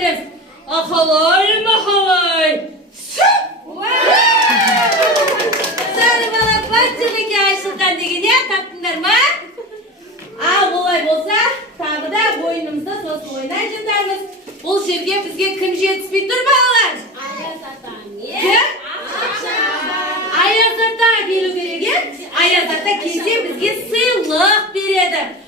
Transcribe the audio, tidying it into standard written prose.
көреміз. Ақалай, мақалай. Сары бала бәттіліке ашылған деген таптыңдар ма? Олай болса, тағы да ойынымызды сосын ойнай жатармыз. Бұл жерге бізге кім жетіспей тұр балалар? Аяз ата келу керек. Аяз ата келсе бізге сыйлық береді.